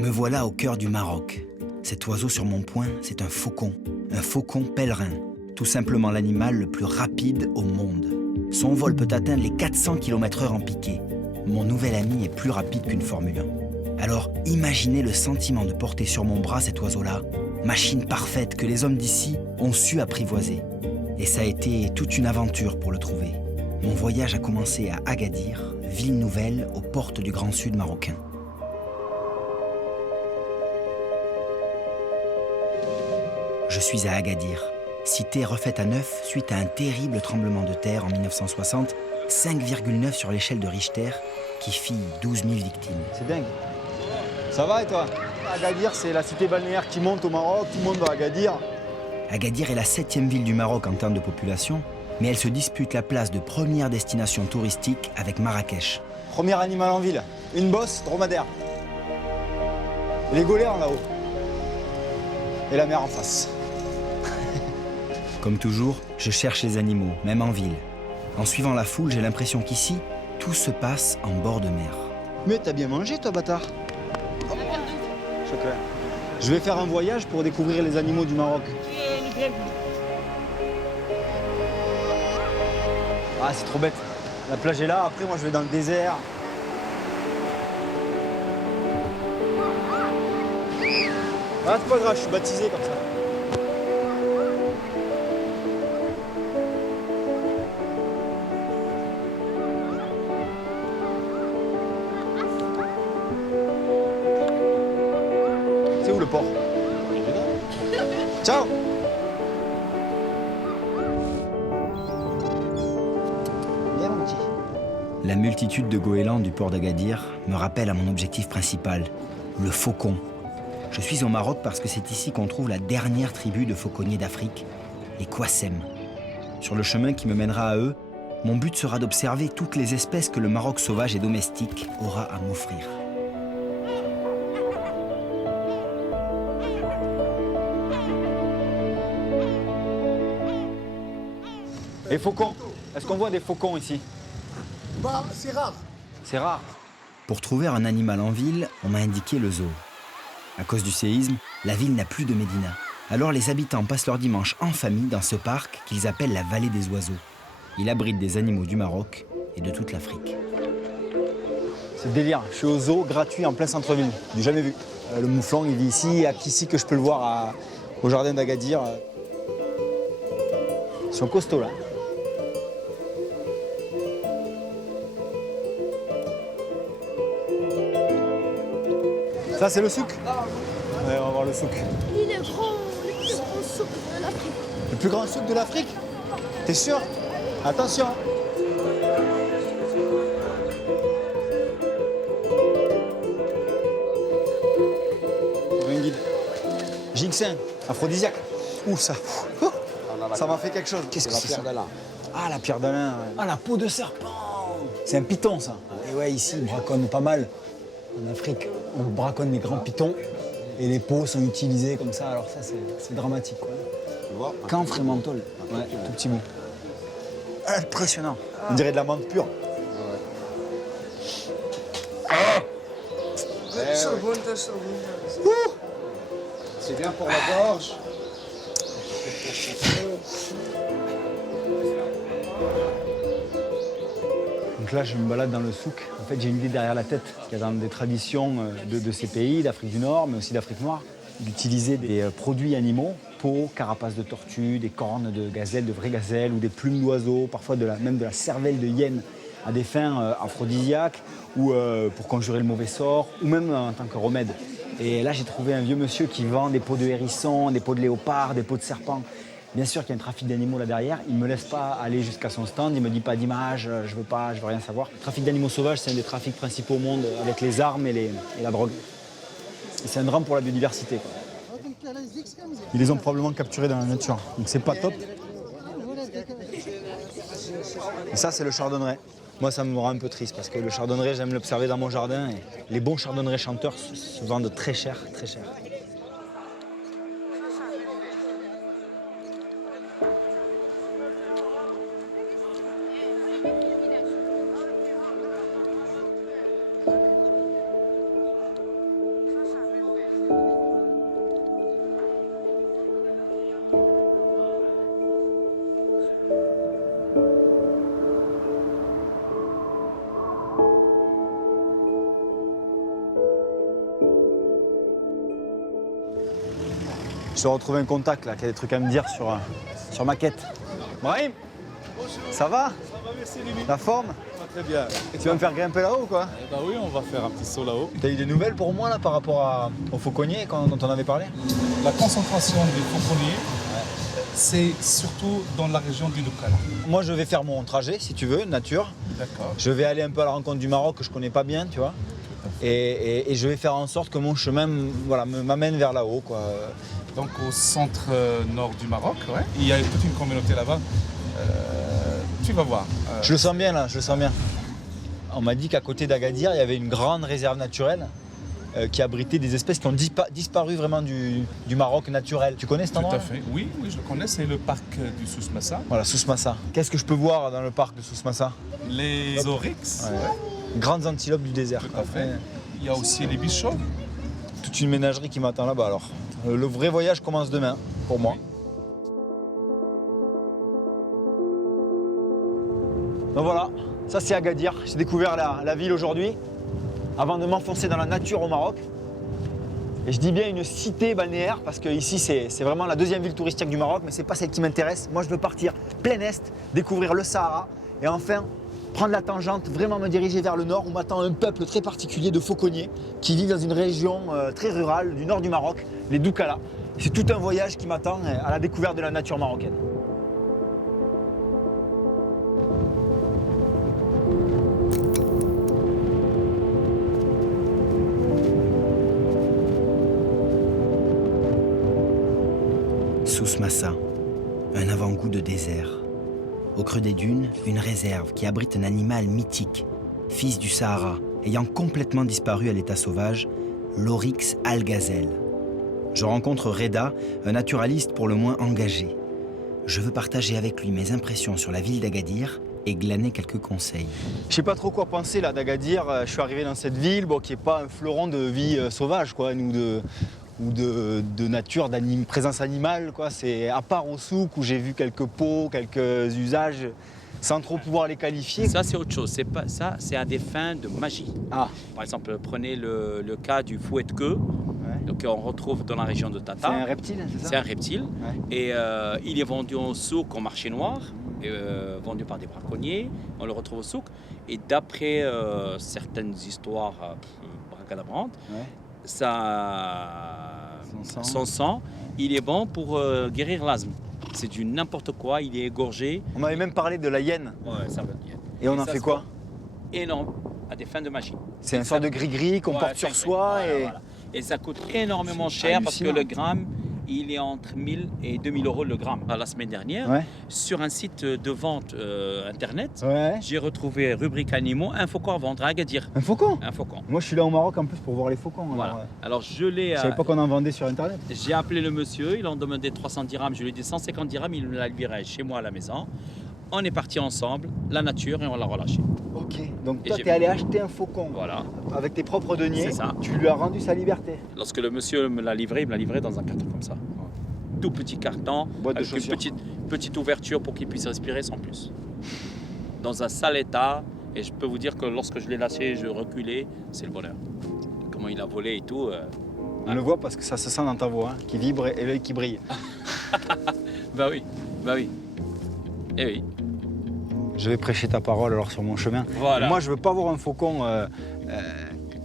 Me voilà au cœur du Maroc. Cet oiseau sur mon poing, c'est un faucon pèlerin, tout simplement l'animal le plus rapide au monde. Son vol peut atteindre les 400 km/h en piqué. Mon nouvel ami est plus rapide qu'une Formule 1. Alors imaginez le sentiment de porter sur mon bras cet oiseau-là, machine parfaite que les hommes d'ici ont su apprivoiser. Et ça a été toute une aventure pour le trouver. Mon voyage a commencé à Agadir, ville nouvelle aux portes du Grand Sud marocain. Je suis à Agadir, cité refaite à neuf suite à un terrible tremblement de terre en 1960, 5,9 sur l'échelle de Richter, qui fit 12 000 victimes. C'est dingue. Ça va et toi? Agadir, c'est la cité balnéaire qui monte au Maroc, tout le monde va à Agadir. Agadir est la 7e ville du Maroc en termes de population, mais elle se dispute la place de première destination touristique avec Marrakech. Premier animal en ville, une bosse dromadaire. Les goléens là-haut. Et la mer en face. Comme toujours, je cherche les animaux, même en ville. En suivant la foule, j'ai l'impression qu'ici, tout se passe en bord de mer. Mais t'as bien mangé, toi, bâtard? Chocolat. Je vais faire un voyage pour découvrir les animaux du Maroc. Ah, c'est trop bête. La plage est là, après, moi, je vais dans le désert. Ah, c'est pas grave, je suis baptisé comme ça. C'est où le port? Ciao! Viens, mon petit. La multitude de goélands du port d'Agadir me rappelle à mon objectif principal, le faucon. Je suis au Maroc parce que c'est ici qu'on trouve la dernière tribu de fauconniers d'Afrique, les Kwassem. Sur le chemin qui me mènera à eux, mon but sera d'observer toutes les espèces que le Maroc sauvage et domestique aura à m'offrir. Et faucons? Est-ce qu'on voit des faucons ici? Bah, c'est rare. C'est rare. Pour trouver un animal en ville, on m'a indiqué le zoo. À cause du séisme, la ville n'a plus de médina. Alors les habitants passent leur dimanche en famille dans ce parc qu'ils appellent la vallée des oiseaux. Il abrite des animaux du Maroc et de toute l'Afrique. C'est délire. Je suis au zoo gratuit en plein centre-ville. Je l'ai jamais vu. Le mouflon, il vit ici. Il n'y a qu'ici que je peux le voir au jardin d'Agadir. Ils sont costauds là. Ça, c'est le souk? Ouais, on va voir le souk. Il est grand, le plus grand souk de l'Afrique. Le plus grand souk de l'Afrique? T'es sûr? Attention. Un guide. Ginseng, aphrodisiaque. Ouh, ça. Ça m'a fait quelque chose. Qu'est-ce que c'est ça? Ah, la pierre d'Alain. Ouais. Ah, la peau de serpent. C'est un python, ça. Et ouais, ici, ils braconnent pas mal. En Afrique, on braconne les grands pythons et les peaux sont utilisées comme ça. Alors ça, c'est dramatique, quoi. Tu vois? Camphre et menthol. Ouais, tout petit bout. Impressionnant. On dirait de la menthe pure. C'est bien pour la gorge. Donc là, je me balade dans le souk. En fait, j'ai une idée derrière la tête. Il y a dans des traditions de ces pays, d'Afrique du Nord, mais aussi d'Afrique noire, d'utiliser des produits animaux, peau, carapace de tortue, des cornes de gazelle, de vraies gazelles, ou des plumes d'oiseaux, parfois même de la cervelle de hyène, à des fins aphrodisiaques, ou pour conjurer le mauvais sort, ou même en tant que remède. Et là, j'ai trouvé un vieux monsieur qui vend des peaux de hérisson, des peaux de léopard, des peaux de serpent. Bien sûr qu'il y a un trafic d'animaux là derrière. Il ne me laisse pas aller jusqu'à son stand. Il ne me dit pas d'image, je veux rien savoir. Le trafic d'animaux sauvages, c'est un des trafics principaux au monde avec les armes et la drogue. Et c'est un drame pour la biodiversité, quoi. Ils les ont probablement capturés dans la nature. Donc c'est pas top. Et ça, c'est le chardonneret. Moi, ça me rend un peu triste parce que le chardonneret, j'aime l'observer dans mon jardin. Et les bons chardonnerets chanteurs se vendent très cher, très cher. Je dois retrouver un contact là, qui a des trucs à me dire sur ma quête. Brahim, ça va? Ça va, merci Rémi. La forme? Très bien. Tu vas me faire grimper là-haut quoi? Eh ben oui, on va faire un petit saut là-haut. T'as eu des nouvelles pour moi là par rapport au fauconnier dont on avait parlé? La concentration des fauconniers, c'est surtout dans la région du Doukala. Moi je vais faire mon trajet si tu veux, nature. D'accord. Je vais aller un peu à la rencontre du Maroc que je connais pas bien, tu vois. Et je vais faire en sorte que mon chemin voilà, m'amène vers là-haut quoi. Donc au centre nord du Maroc, ouais. Il y a toute une communauté là-bas. Tu vas voir. Je le sens bien là, je le sens bien. On m'a dit qu'à côté d'Agadir, il y avait une grande réserve naturelle qui abritait des espèces qui ont disparu vraiment du Maroc naturel. Tu connais cet Tout endroit? à fait. Oui, oui, je le connais. C'est le parc du Souss-Massa. Voilà, Souss-Massa. Qu'est-ce que je peux voir dans le parc de Souss-Massa? Les oryx. Ouais. Grandes antilopes du désert. Tout à fait. Il y a aussi les bichots. Toute une ménagerie qui m'attend là-bas alors. Le vrai voyage commence demain, pour moi. Donc voilà, ça c'est Agadir. J'ai découvert la ville aujourd'hui, avant de m'enfoncer dans la nature au Maroc. Et je dis bien une cité balnéaire, parce que ici c'est vraiment la deuxième ville touristique du Maroc, mais c'est pas celle qui m'intéresse. Moi je veux partir plein est, découvrir le Sahara, et enfin prendre la tangente, vraiment me diriger vers le nord, où m'attend un peuple très particulier de fauconniers, qui vivent dans une région très rurale du nord du Maroc, les Doukala. C'est tout un voyage qui m'attend à la découverte de la nature marocaine. Souss-Massa, un avant-goût de désert. Au creux des dunes, une réserve qui abrite un animal mythique, fils du Sahara, ayant complètement disparu à l'état sauvage, l'Oryx algazelle. Je rencontre Reda, un naturaliste pour le moins engagé. Je veux partager avec lui mes impressions sur la ville d'Agadir et glaner quelques conseils. Je sais pas trop quoi penser là d'Agadir. Je suis arrivé dans cette ville qui n'est pas un fleuron de vie sauvage quoi, ou de nature, présence animale. C'est à part au souk où j'ai vu quelques pots, quelques usages, sans trop pouvoir les qualifier. Ça, c'est autre chose. Ça, c'est à des fins de magie. Ah. Par exemple, prenez le cas du fouet-de-queue. Ouais. Donc, on retrouve dans la région de C'est Tata. un reptile, c'est ça? C'est un reptile. Ouais. Et il est vendu au souk, au marché noir, vendu par des braconniers. On le retrouve au souk. Et d'après certaines histoires bracadabrantes, Ouais. son sang, il est bon pour guérir l'asthme. C'est du n'importe quoi, il est égorgé. On m'avait même parlé de la hyène. Ouais, ça veut dire. Et on en ça fait se quoi? vend énorme, à des fins de magie. C'est un sort de gris-gris qu'on porte sur soi. Voilà, Et... voilà. Et ça coûte énormément cher parce que hallucinant. le gramme, il est entre 1000 et 2000 euros le gramme. La semaine dernière, Ouais. sur un site de vente internet, Ouais. j'ai retrouvé rubrique animaux, un faucon à vendre à Agadir. Un faucon? Un faucon. Moi je suis là au Maroc en plus pour voir les faucons. Voilà. Alors je l'ai. Je savais pas qu'on en vendait sur internet. J'ai appelé le monsieur, il en demandait 300 dirhams, je lui ai dit 150 dirhams, il me l'a livré chez moi à la maison. On est parti ensemble, la nature, et on l'a relâché. Ok, donc Et toi j'ai- t'es allé acheter un faucon Voilà. avec tes propres deniers, C'est ça. tu lui as rendu sa liberté. Lorsque le monsieur me l'a livré, il me l'a livré dans un carton comme ça. Tout petit carton, Boîte de avec une chaussures. petite ouverture pour qu'il puisse respirer sans plus. Dans un sale état, et je peux vous dire que lorsque je l'ai lâché, je reculais, c'est le bonheur. Comment il a volé et tout. On le voit parce que ça se sent dans ta voix, qui vibre et l'œil qui brille. Bah oui, bah oui. Eh oui. Je vais prêcher ta parole alors sur mon chemin. Voilà. Moi je veux pas voir un faucon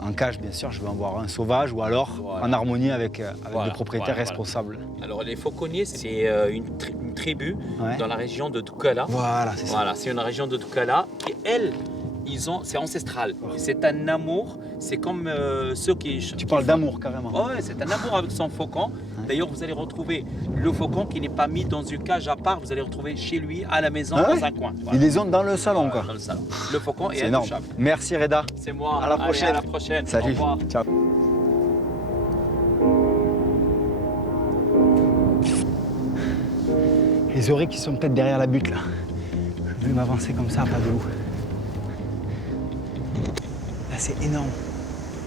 en cage bien sûr, je veux en voir un sauvage ou alors Voilà. en harmonie avec Voilà, des propriétaires voilà. responsables. Alors les fauconniers, c'est une tribu Ouais. dans la région de Doukala. Voilà, c'est ça. Voilà, c'est une région de Doukala. Et elles, c'est ancestral. C'est un amour. C'est comme ceux qui. Tu parles d'amour carrément. Oh, ouais, c'est un amour avec son faucon. D'ailleurs, vous allez retrouver le faucon qui n'est pas mis dans une cage à part. Vous allez le retrouver chez lui, à la maison, Ah ouais dans un coin. Voilà. Ils les ont dans le salon quoi. Dans le salon. Le faucon est C'est énorme. intouchable. Merci Reda. C'est moi. À la Allez, prochaine. à la prochaine. Au Salut. revoir. Ciao. Les oreilles qui sont peut-être derrière la butte là. Je vais m'avancer comme ça à pas de loup. Là c'est énorme.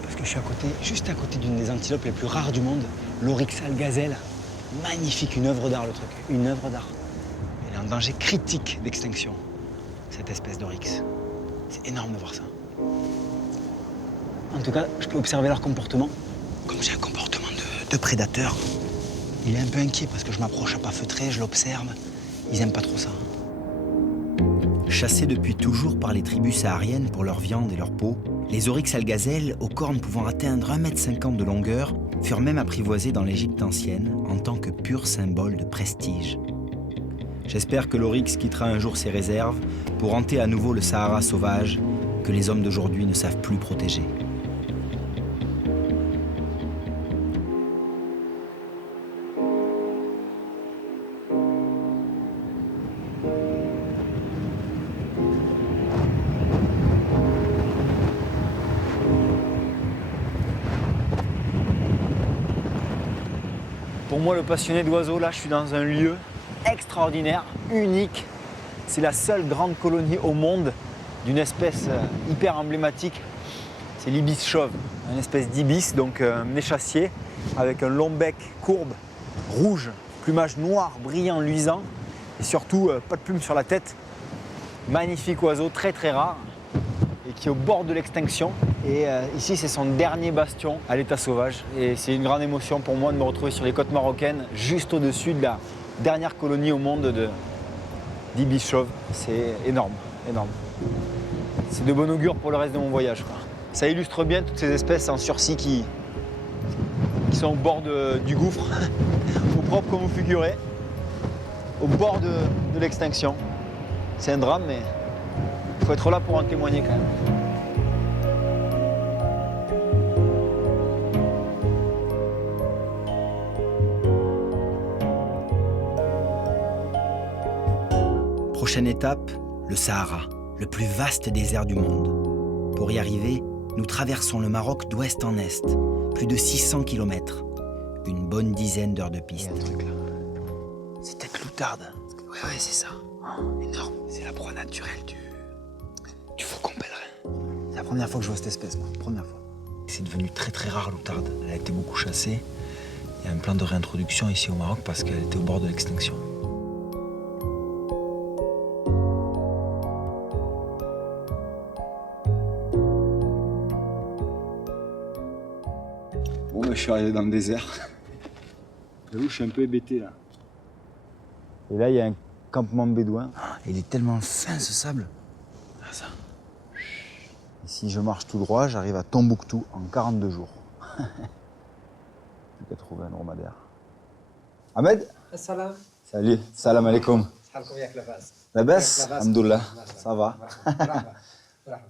Parce que je suis juste à côté d'une des antilopes les plus rares du monde, l'Oryx algazelle. Magnifique, une œuvre d'art le truc. Une œuvre d'art. Elle est en danger critique d'extinction, cette espèce d'Oryx. C'est énorme de voir ça. En tout cas, je peux observer leur comportement. Comme j'ai un comportement de prédateur, Il est un peu inquiet parce que je m'approche à pas feutré, je l'observe. Ils aiment pas trop ça. Chassés depuis toujours par les tribus sahariennes pour leur viande et leur peau, les oryx algazelles, aux cornes pouvant atteindre 1,50 m de longueur, furent même apprivoisés dans l'Égypte ancienne en tant que pur symbole de prestige. J'espère que l'oryx quittera un jour ses réserves pour hanter à nouveau le Sahara sauvage que les hommes d'aujourd'hui ne savent plus protéger. Pour moi, le passionné d'oiseaux, là, je suis dans un lieu extraordinaire, unique. C'est la seule grande colonie au monde d'une espèce hyper emblématique. C'est l'ibis chauve, une espèce d'ibis, donc un échassier, avec un long bec courbe, rouge, plumage noir, brillant, luisant, et surtout pas de plumes sur la tête. Magnifique oiseau, très très rare, et qui est au bord de l'extinction. Et ici, c'est son dernier bastion à l'état sauvage. Et c'est une grande émotion pour moi de me retrouver sur les côtes marocaines, juste au-dessus de la dernière colonie au monde d'ibis chauve. C'est énorme, énorme. C'est de bon augure pour le reste de mon voyage, quoi. Ça illustre bien toutes ces espèces en sursis qui sont au bord du gouffre, au propre comme au figuré, au bord de l'extinction. C'est un drame, mais il faut être là pour en témoigner quand même. Prochaine étape, le Sahara, le plus vaste désert du monde. Pour y arriver, nous traversons le Maroc d'ouest en est, plus de 600 km. Une bonne dizaine d'heures de piste. C'est peut-être l'outarde. Ouais, c'est ça. Énorme. C'est la proie naturelle du faucon pèlerin. C'est la première fois que je vois cette espèce, moi. Première fois. C'est devenu très très rare l'outarde. Elle a été beaucoup chassée. Il y a un plan de réintroduction ici au Maroc parce qu'elle était au bord de l'extinction. Bon, je suis arrivé dans le désert. J'avoue, je suis un peu hébété là. Et là, il y a un campement bédouin. Il est tellement fin ce sable. Ah, ça. Et si je marche tout droit, j'arrive à Tombouctou en 42 jours. Plus qu'à trouver un dromadaire. Ahmed? Salam. Salut, salam alaikum. La baisse? Alhamdoulilah, ça va.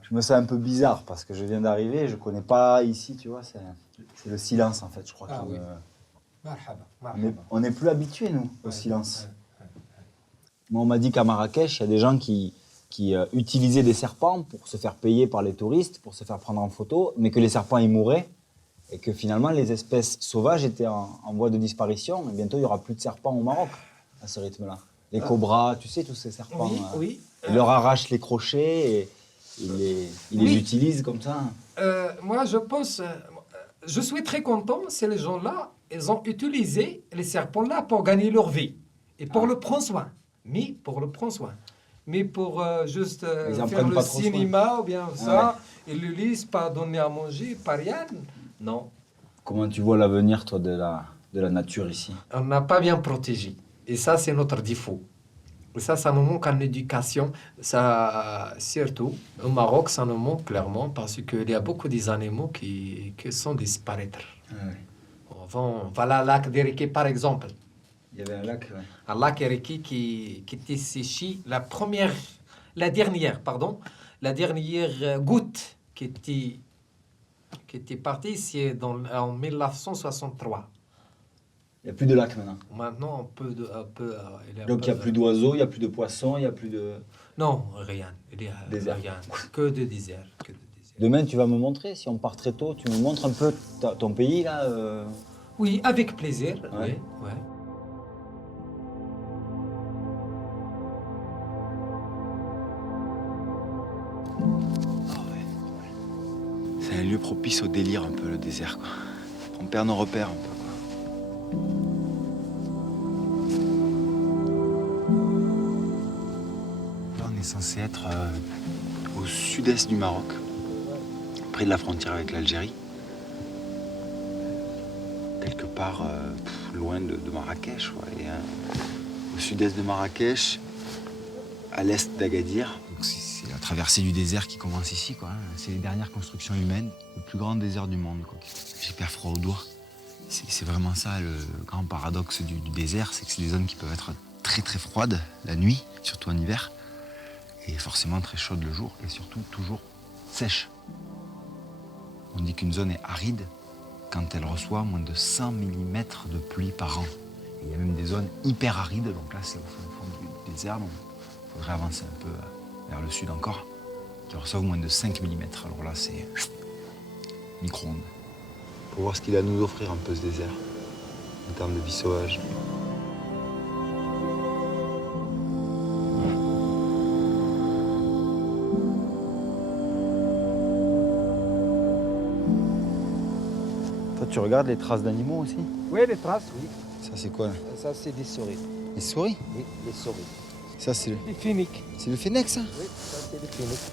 Je me sens un peu bizarre parce que je viens d'arriver, je connais pas ici, tu vois, c'est le silence en fait, je crois. Oui. On n'est plus habitués, nous, au silence. Moi, on m'a dit qu'à Marrakech, il y a des gens qui utilisaient des serpents pour se faire payer par les touristes, pour se faire prendre en photo, mais que les serpents y mouraient et que finalement les espèces sauvages étaient en voie de disparition. Et bientôt, il n'y aura plus de serpents au Maroc à ce rythme-là. Les cobras, tu sais, tous ces serpents. Oui. Ils leur arrachent les crochets et ils les utilisent comme ça. Moi, je pense, je suis très content, c'est les gens-là, ils ont utilisé les serpents-là pour gagner leur vie et pour le prendre soin. Mais pour juste faire le cinéma ou bien ça, ils le lisent, pas donner à manger, pas rien. Non. Comment tu vois l'avenir, toi, de la nature ici? On n'a pas bien protégé. Et ça, c'est notre défaut. Et ça nous manque en éducation. Ça, surtout, au Maroc, ça nous manque clairement parce qu'il y a beaucoup des animaux qui sont disparaître. Voilà, le lac d'Eriki, par exemple. Il y avait un lac, Un lac Eriki qui était séché, la dernière goutte qui était partie, c'est en 1963. Il n'y a plus de lac maintenant. Maintenant, Donc il n'y a plus d'oiseaux, il n'y a plus de poissons, il n'y a plus de... Non, rien. Il y a Désert. rien. Que de désert. Demain, tu vas me montrer, si on part très tôt, tu me montres un peu ton pays, là Oui, avec plaisir. Ouais. Oui. C'est un lieu propice au délire un peu, le désert, quoi. On perd nos repères un peu, quoi. Là, on est censé être au sud-est du Maroc, près de la frontière avec l'Algérie. quelque part loin de Marrakech, ouais, au sud-est de Marrakech, à l'est d'Agadir. C'est la traversée du désert qui commence ici, quoi. C'est les dernières constructions humaines, le plus grand désert du monde, quoi. J'ai hyper froid aux doigts. C'est vraiment ça le grand paradoxe du désert, c'est que c'est des zones qui peuvent être très très froides la nuit, surtout en hiver, et forcément très chaudes le jour, et surtout toujours sèches. On dit qu'une zone est aride quand elle reçoit moins de 100 mm de pluie par an. Et il y a même des zones hyper arides, donc là c'est au fond du désert, donc il faudrait avancer un peu vers le sud encore, qui reçoivent moins de 5 mm. Alors là c'est micro-ondes. Pour voir ce qu'il a à nous offrir un peu ce désert, en termes de vie sauvage. Toi, tu regardes les traces d'animaux aussi? Oui, les traces, oui. Ça, c'est quoi là? Ça, c'est des souris. Les souris? Oui, les souris. Ça, c'est Des phéniques. le fennec, ça? Oui, ça, c'est des phéniques.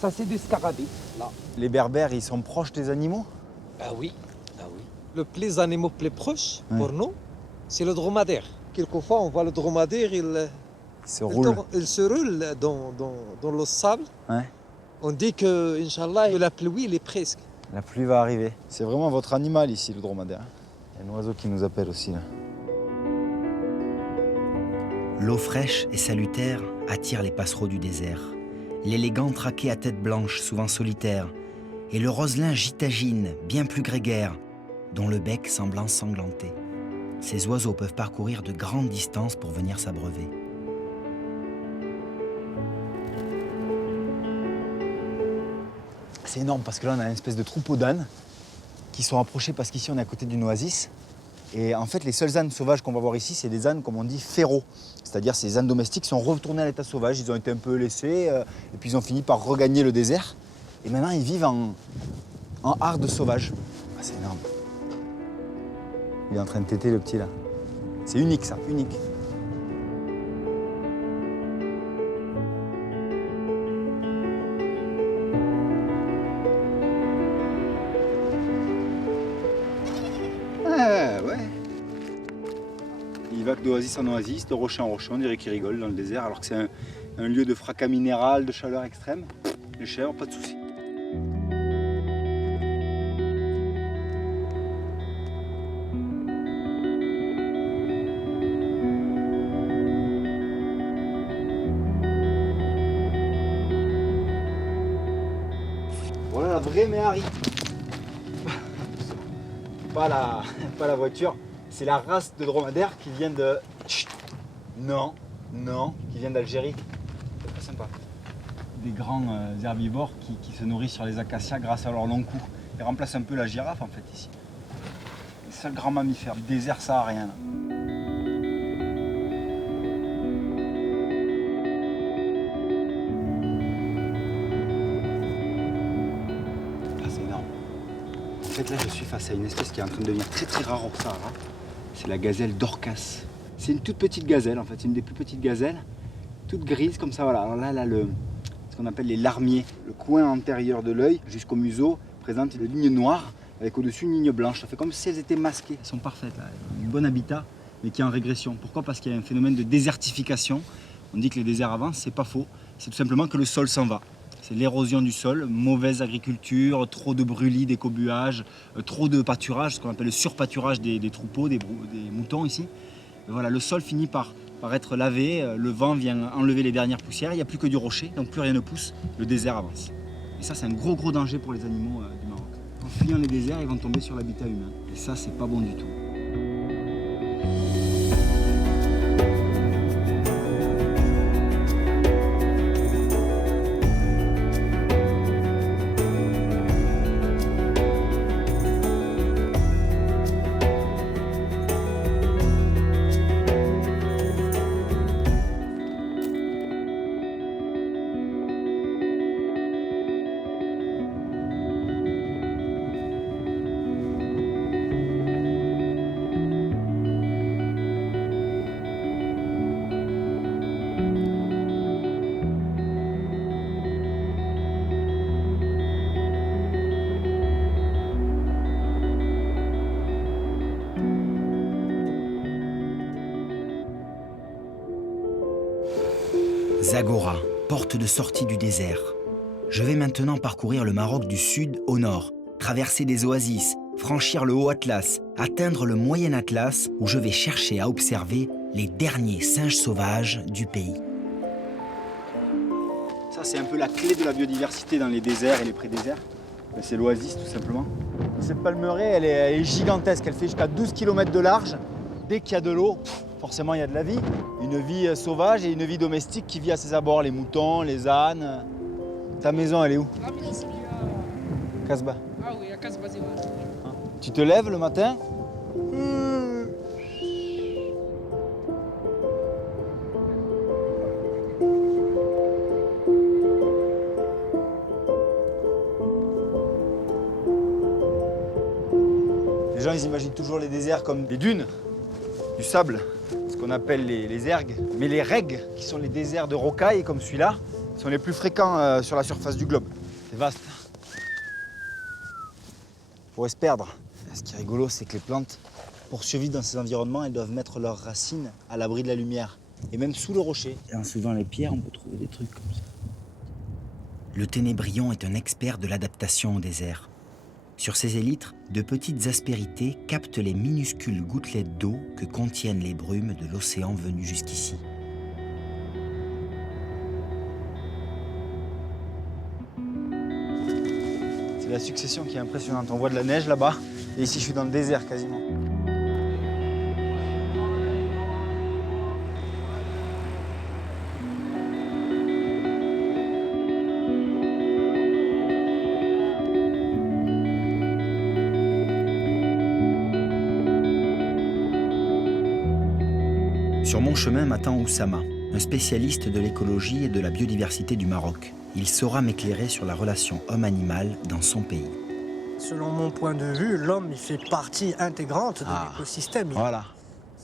Ça, c'est des scarabées, là. Les berbères, ils sont proches des animaux? Ah oui, ah oui. Le plus animal plus proche, Ouais. pour nous, c'est le dromadaire. Quelquefois, on voit le dromadaire, il Ils se roulent. il se roule dans le sable. Ouais. On dit que, Inch'Allah, la pluie, il est presque. La pluie va arriver. C'est vraiment votre animal ici, le dromadaire. Il y a un oiseau qui nous appelle aussi là. L'eau fraîche et salutaire attire les passereaux du désert. L'élégant traqué à tête blanche, souvent solitaire, et le roselin gitagine, bien plus grégaire, dont le bec semble ensanglanté. Ces oiseaux peuvent parcourir de grandes distances pour venir s'abreuver. C'est énorme parce que là, on a une espèce de troupeau d'ânes qui sont approchés parce qu'ici, on est à côté d'une oasis. Et en fait, les seuls ânes sauvages qu'on va voir ici, c'est des ânes, comme on dit, féraux. C'est-à-dire ces ânes domestiques sont retournés à l'état sauvage. Ils ont été un peu laissés et puis ils ont fini par regagner le désert. Et maintenant, ils vivent en harde sauvage. Ah, c'est énorme. Il est en train de téter le petit là. C'est unique ça, unique. Ouais. Il va d'oasis en oasis, de rocher en rocher, on dirait qu'il rigole dans le désert, alors que c'est un lieu de fracas minéral, de chaleur extrême. Les chèvres, pas de soucis. Voilà la vraie Méhari. Pas la voiture, c'est la race de dromadaire qui vient de... Chut. Non, qui vient d'Algérie. C'est très sympa. Des grands herbivores qui se nourrissent sur les acacias grâce à leur long cou. Ils remplacent un peu la girafe en fait ici. Les seuls grands mammifères du désert saharien. C'est énorme. En fait là je suis face à une espèce qui est en train de devenir très très rare au Sahara. C'est la gazelle d'Orcas. C'est une toute petite gazelle en fait, c'est une des plus petites gazelles, toute grise comme ça, voilà. Alors là, ce qu'on appelle les larmiers, le coin antérieur de l'œil jusqu'au museau présente une ligne noire avec au-dessus une ligne blanche. Ça fait comme si elles étaient masquées. Elles sont parfaites là, un bon habitat mais qui est en régression. Pourquoi? Parce qu'il y a un phénomène de désertification. On dit que les déserts avancent, c'est pas faux. C'est tout simplement que le sol s'en va. C'est l'érosion du sol, mauvaise agriculture, trop de brûlis, d'écobuage, trop de pâturage, ce qu'on appelle le surpâturage des troupeaux, des moutons ici. Et voilà, le sol finit par être lavé, le vent vient enlever les dernières poussières, il n'y a plus que du rocher, donc plus rien ne pousse, le désert avance. Et ça, c'est un gros danger pour les animaux du Maroc. En fuyant les déserts, ils vont tomber sur l'habitat humain. Et ça, c'est pas bon du tout. Zagora, porte de sortie du désert. Je vais maintenant parcourir le Maroc du sud au nord, traverser des oasis, franchir le Haut Atlas, atteindre le Moyen Atlas où je vais chercher à observer les derniers singes sauvages du pays. Ça, c'est un peu la clé de la biodiversité dans les déserts et les pré-déserts. C'est l'oasis, tout simplement. Cette palmeraie, elle est gigantesque. Elle fait jusqu'à 12 km de large. Dès qu'il y a de l'eau, forcément, il y a de la vie. Une vie sauvage et une vie domestique qui vit à ses abords. Les moutons, les ânes. Ta maison, elle est où? La maison, c'est à... Casbah. Ah oui, à Casbah, c'est vrai. Tu te lèves le matin? Les gens, ils imaginent toujours les déserts comme des dunes, du sable, ce qu'on appelle les ergues. Mais les regs, qui sont les déserts de rocailles comme celui-là, sont les plus fréquents sur la surface du globe. C'est vaste. Il pourrait se perdre. Ce qui est rigolo, c'est que les plantes, pour survivre dans ces environnements, elles doivent mettre leurs racines à l'abri de la lumière. Et même sous le rocher. Et en soulevant les pierres, on peut trouver des trucs comme ça. Le ténébrion est un expert de l'adaptation au désert. Sur ses élytres, de petites aspérités captent les minuscules gouttelettes d'eau que contiennent les brumes de l'océan venu jusqu'ici. C'est la succession qui est impressionnante. On voit de la neige là-bas, et ici je suis dans le désert quasiment. Sur mon chemin m'attend Oussama, un spécialiste de l'écologie et de la biodiversité du Maroc. Il saura m'éclairer sur la relation homme-animal dans son pays. Selon mon point de vue, l'homme il fait partie intégrante de l'écosystème. Voilà.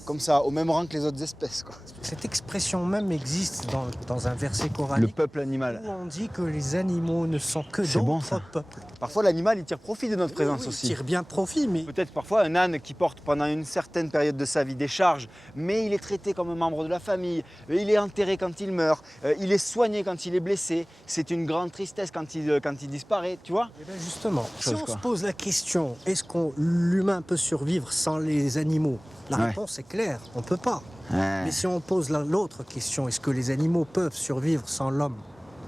Comme ça, au même rang que les autres espèces, quoi. Cette expression même existe dans un verset coranique. Le peuple animal. Où on dit que les animaux ne sont que d'autres peuples. Parfois, l'animal, il tire profit de notre présence aussi. Il tire bien profit, mais... Peut-être parfois un âne qui porte pendant une certaine période de sa vie des charges, mais il est traité comme un membre de la famille, il est enterré quand il meurt, il est soigné quand il est blessé. C'est une grande tristesse quand il disparaît, tu vois? Et bien justement, si on se pose la question, est-ce que l'humain peut survivre sans les animaux? La réponse est claire, on ne peut pas. Mais si on pose l'autre question, est-ce que les animaux peuvent survivre sans l'homme?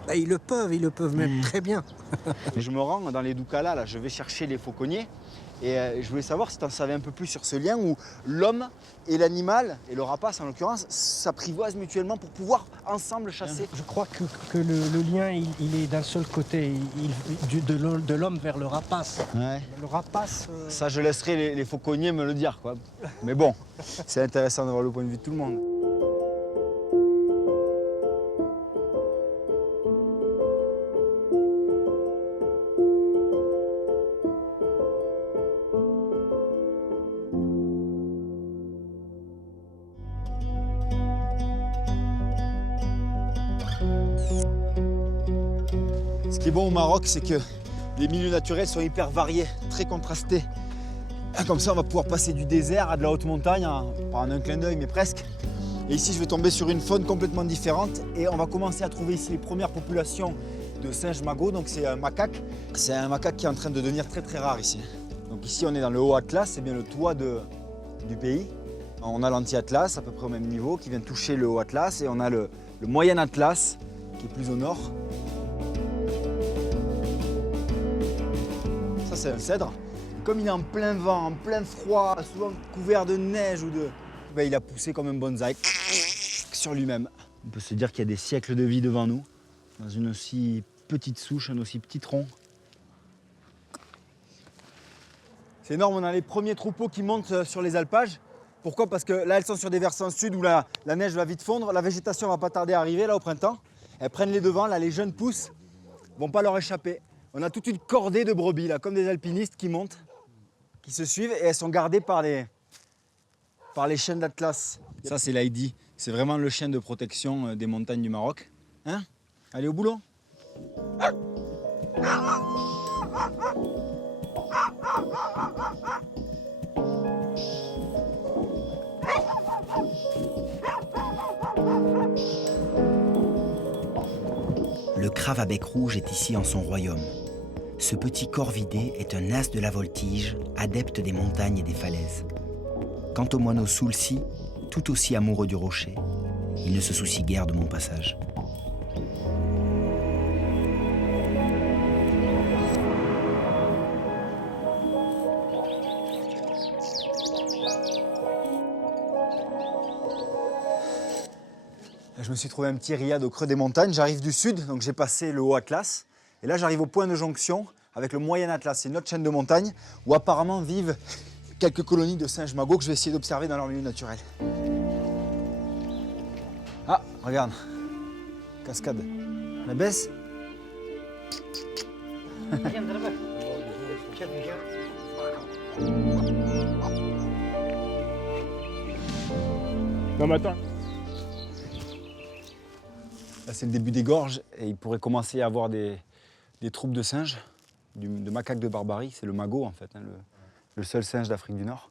Ben, ils le peuvent même très bien. Je me rends dans les Doukala, là, je vais chercher les fauconniers. Et je voulais savoir si tu en savais un peu plus sur ce lien où l'homme et l'animal, et le rapace en l'occurrence, s'apprivoisent mutuellement pour pouvoir ensemble chasser. Je crois que le lien, il est d'un seul côté, de l'homme vers le rapace. Ouais. Le rapace... Ça, je laisserai les fauconniers me le dire, quoi. Mais bon, c'est intéressant d'avoir le point de vue de tout le monde. Ce qui est bon au Maroc, c'est que les milieux naturels sont hyper variés, très contrastés. Comme ça, on va pouvoir passer du désert à de la haute montagne, pas en un clin d'œil, mais presque. Et ici, je vais tomber sur une faune complètement différente et on va commencer à trouver ici les premières populations de singes magots. Donc c'est un macaque. C'est un macaque qui est en train de devenir très très rare ici. Donc ici, on est dans le Haut Atlas, c'est bien le toit du pays. On a l'Anti-Atlas, à peu près au même niveau, qui vient toucher le Haut Atlas. Et on a le Moyen Atlas, qui est plus au nord. Ça, c'est un cèdre. Comme il est en plein vent, en plein froid, souvent couvert de neige ou de... Ben, il a poussé comme un bonsaï sur lui-même. On peut se dire qu'il y a des siècles de vie devant nous, dans une aussi petite souche, un aussi petit tronc. C'est énorme, on a les premiers troupeaux qui montent sur les alpages. Pourquoi? Parce que là, elles sont sur des versants sud où la neige va vite fondre. La végétation va pas tarder à arriver là au printemps. Elles prennent les devants, là les jeunes pousses vont pas leur échapper. On a toute une cordée de brebis là, comme des alpinistes qui montent, qui se suivent et elles sont gardées par les chiens d'Atlas. Ça c'est l'Aïdi, c'est vraiment le chien de protection des montagnes du Maroc. Hein? Allez au boulot. crave à bec rouge est ici en son royaume. Ce petit corvidé est un as de la voltige, adepte des montagnes et des falaises. Quant au moineau Soulcy, tout aussi amoureux du rocher, il ne se soucie guère de mon passage. Je me suis trouvé un petit riad au creux des montagnes. J'arrive du sud, donc j'ai passé le Haut Atlas. Et là, j'arrive au point de jonction avec le Moyen Atlas. C'est une autre chaîne de montagnes où apparemment vivent quelques colonies de singes magos que je vais essayer d'observer dans leur milieu naturel. Ah, regarde. Cascade. La baisse. Non mais attends. Là, c'est le début des gorges et il pourrait commencer à y avoir des troupes de singes, de macaques de barbarie. C'est le magot en fait, hein, le seul singe d'Afrique du Nord.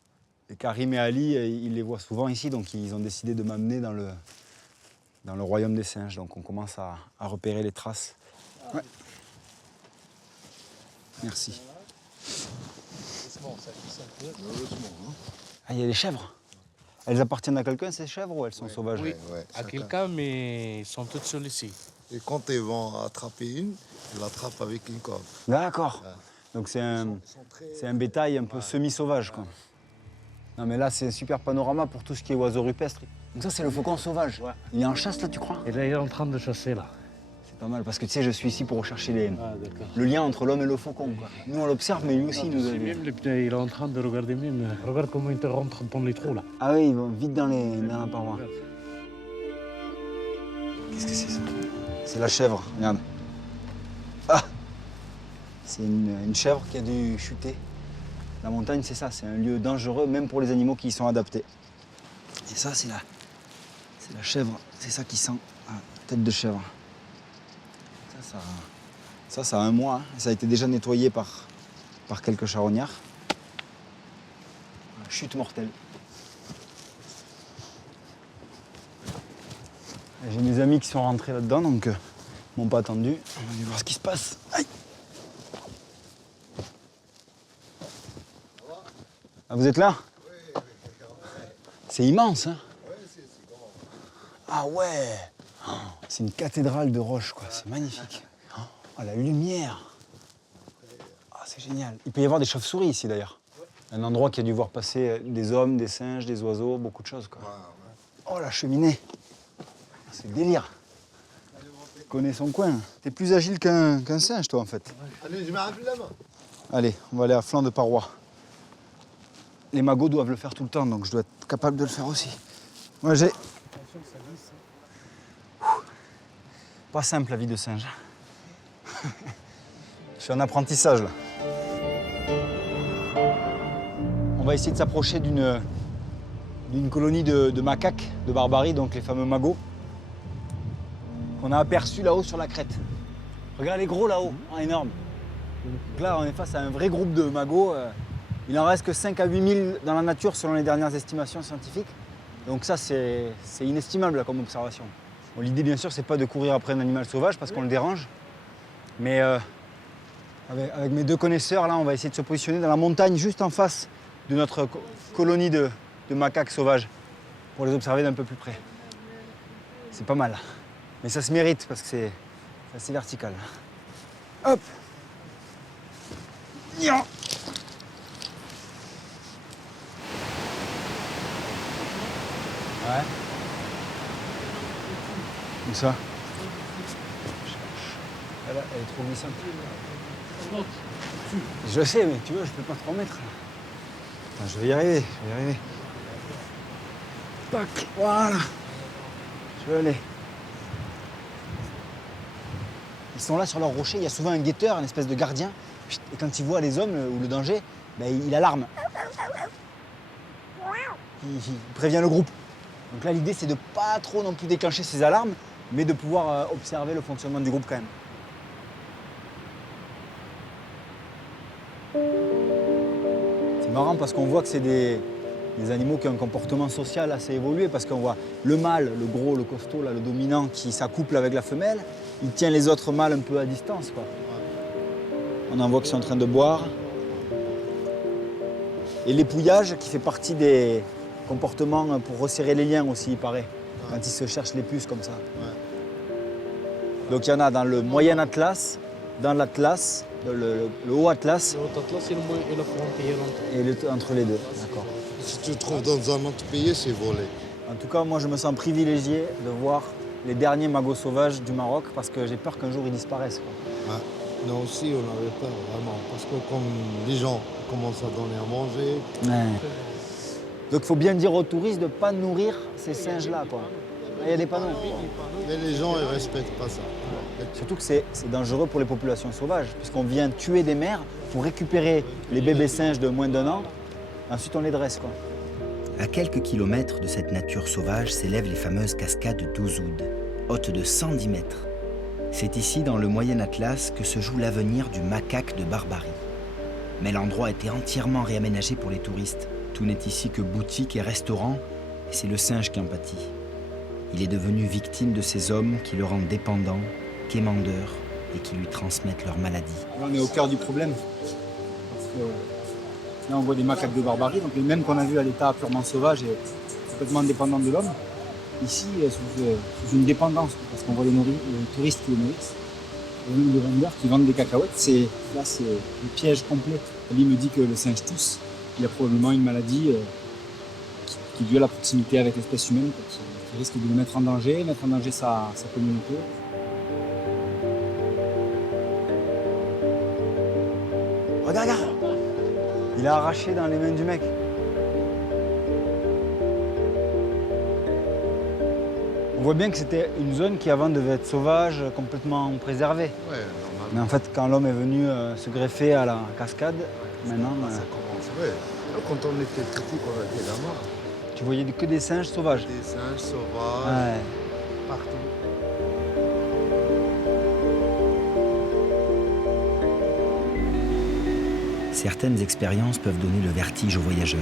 Et Karim et Ali, ils les voient souvent ici, donc ils ont décidé de m'amener dans le royaume des singes. Donc on commence à repérer les traces. Ouais. Merci. Ah, il y a les chèvres. Elles appartiennent à quelqu'un, ces chèvres, ou elles sont sauvages? Oui, à quelqu'un, mais ils sont toutes seules ici. Et quand ils vont attraper une, ils l'attrapent avec une corde. D'accord. Donc c'est un bétail un peu semi-sauvage, quoi. Non mais là, c'est un super panorama pour tout ce qui est oiseaux rupestres. Donc ça, c'est le faucon sauvage. Ouais. Il est en chasse, là, tu crois? Et là, il est en train de chasser, là. C'est pas mal, parce que tu sais, je suis ici pour rechercher le lien entre l'homme et le faucon, quoi. Nous, on l'observe, mais lui aussi, il nous a vu. Même il est en train de regarder même. Regarde comment il te rentre dans les trous, là. Ah oui, ils vont vite dans la paroi. Qu'est-ce que c'est ça? C'est la chèvre, regarde. Ah! C'est une chèvre qui a dû chuter. La montagne, c'est ça, c'est un lieu dangereux, même pour les animaux qui y sont adaptés. Et ça, c'est la chèvre, c'est ça qui sent, la tête de chèvre. Ça a 1 mois, hein. Ça a été déjà nettoyé par quelques charognards. Chute mortelle. J'ai mes amis qui sont rentrés là-dedans, donc m'ont pas attendu. On va aller voir ce qui se passe. Aïe. Ah, vous êtes là? Oui. C'est immense, hein? Oui, c'est grand. Ah ouais! C'est une cathédrale de roches, quoi. C'est magnifique. Oh, la lumière! Ah, c'est génial. Il peut y avoir des chauves-souris ici, d'ailleurs. Un endroit qui a dû voir passer des hommes, des singes, des oiseaux, beaucoup de choses, quoi. Oh, la cheminée! C'est le délire. Il connaît son coin. T'es plus agile qu'un singe, toi, en fait. Allez, je m'arrête la main. Allez, on va aller à flanc de paroi. Les magots doivent le faire tout le temps, donc je dois être capable de le faire aussi. Moi, j'ai... Pas simple, la vie de singe. Je suis en apprentissage, là. On va essayer de s'approcher d'une colonie de macaques de barbarie, donc les fameux magots, qu'on a aperçus là-haut sur la crête. Regarde les gros là-haut, hein, énormes. Donc là, on est face à un vrai groupe de magots. Il en reste que 5 à 8 000 dans la nature selon les dernières estimations scientifiques. Donc ça, c'est inestimable là, comme observation. Bon, l'idée, bien sûr, c'est pas de courir après un animal sauvage parce qu'on le dérange. Mais avec mes 2 connaisseurs, là, on va essayer de se positionner dans la montagne juste en face de notre colonie de macaques sauvages pour les observer d'un peu plus près. C'est pas mal. Mais ça se mérite parce que c'est assez vertical. Hop! Nya. Ouais. Où ça? Elle est trop glissante. Je sais, mais tu vois, je peux pas te remettre. Attends, je vais y arriver, Tac, voilà. Je vais aller. Ils sont là sur leur rocher, il y a souvent un guetteur, une espèce de gardien. Et quand il voit les hommes ou le danger, ben, il alarme. Il prévient le groupe. Donc là, l'idée, c'est de pas trop non plus déclencher ces alarmes, mais de pouvoir observer le fonctionnement du groupe quand même. C'est marrant parce qu'on voit que c'est des Des animaux qui ont un comportement social assez évolué parce qu'on voit le mâle, le gros, le costaud, là, le dominant, qui s'accouple avec la femelle. Il tient les autres mâles un peu à distance, quoi. On en voit qui sont en train de boire. Et l'épouillage qui fait partie des comportements pour resserrer les liens aussi, il paraît, quand ils se cherchent les puces comme ça. Donc il y en a dans le moyen Atlas, dans l'Atlas, le haut Atlas. Le haut Atlas et la frontière entre les deux, d'accord. Si tu te trouves dans un autre pays, c'est volé. En tout cas, moi je me sens privilégié de voir les derniers magots sauvages du Maroc parce que j'ai peur qu'un jour ils disparaissent, quoi. Ouais. Nous aussi, on avait peur, vraiment. Parce que comme les gens commencent à donner à manger. Ouais. Donc il faut bien dire aux touristes de ne pas nourrir ces singes-là, quoi. Il y a des panneaux. Mais les gens, ils ne respectent pas ça. Surtout que c'est dangereux pour les populations sauvages, puisqu'on vient tuer des mères pour récupérer les bébés singes de moins d'1 an. Ensuite, on les dresse, quoi. À quelques kilomètres de cette nature sauvage s'élèvent les fameuses cascades d'Ouzoud, hautes de 110 mètres. C'est ici, dans le Moyen Atlas, que se joue l'avenir du macaque de Barbarie. Mais l'endroit a été entièrement réaménagé pour les touristes. Tout n'est ici que boutiques et restaurants, et c'est le singe qui en pâtit. Il est devenu victime de ces hommes qui le rendent dépendant, quémandeur, et qui lui transmettent leur maladie. Là, on est au cœur du problème. Parce que là, on voit des macaques de Barbarie, donc les mêmes qu'on a vus à l'état purement sauvage et complètement dépendant de l'homme. Ici, sous une dépendance, parce qu'on voit les touristes qui les nourrissent, et même des vendeurs qui vendent des cacahuètes. Là, c'est le piège complet. Ali me dit que le singe tousse. Il a probablement une maladie qui est due à la proximité avec l'espèce humaine, qui risque de le mettre en danger sa communauté. Regarde, regarde! Il a arraché dans les mains du mec. On voit bien que c'était une zone qui avant devait être sauvage, complètement préservée. Ouais, normalement. Mais en fait, quand l'homme est venu se greffer à la cascade, maintenant... Ça commence, ouais. Quand on était petit, on était là-bas. Tu voyais que des singes sauvages. Des singes sauvages, Ouais. partout. Certaines expériences peuvent donner le vertige aux voyageurs.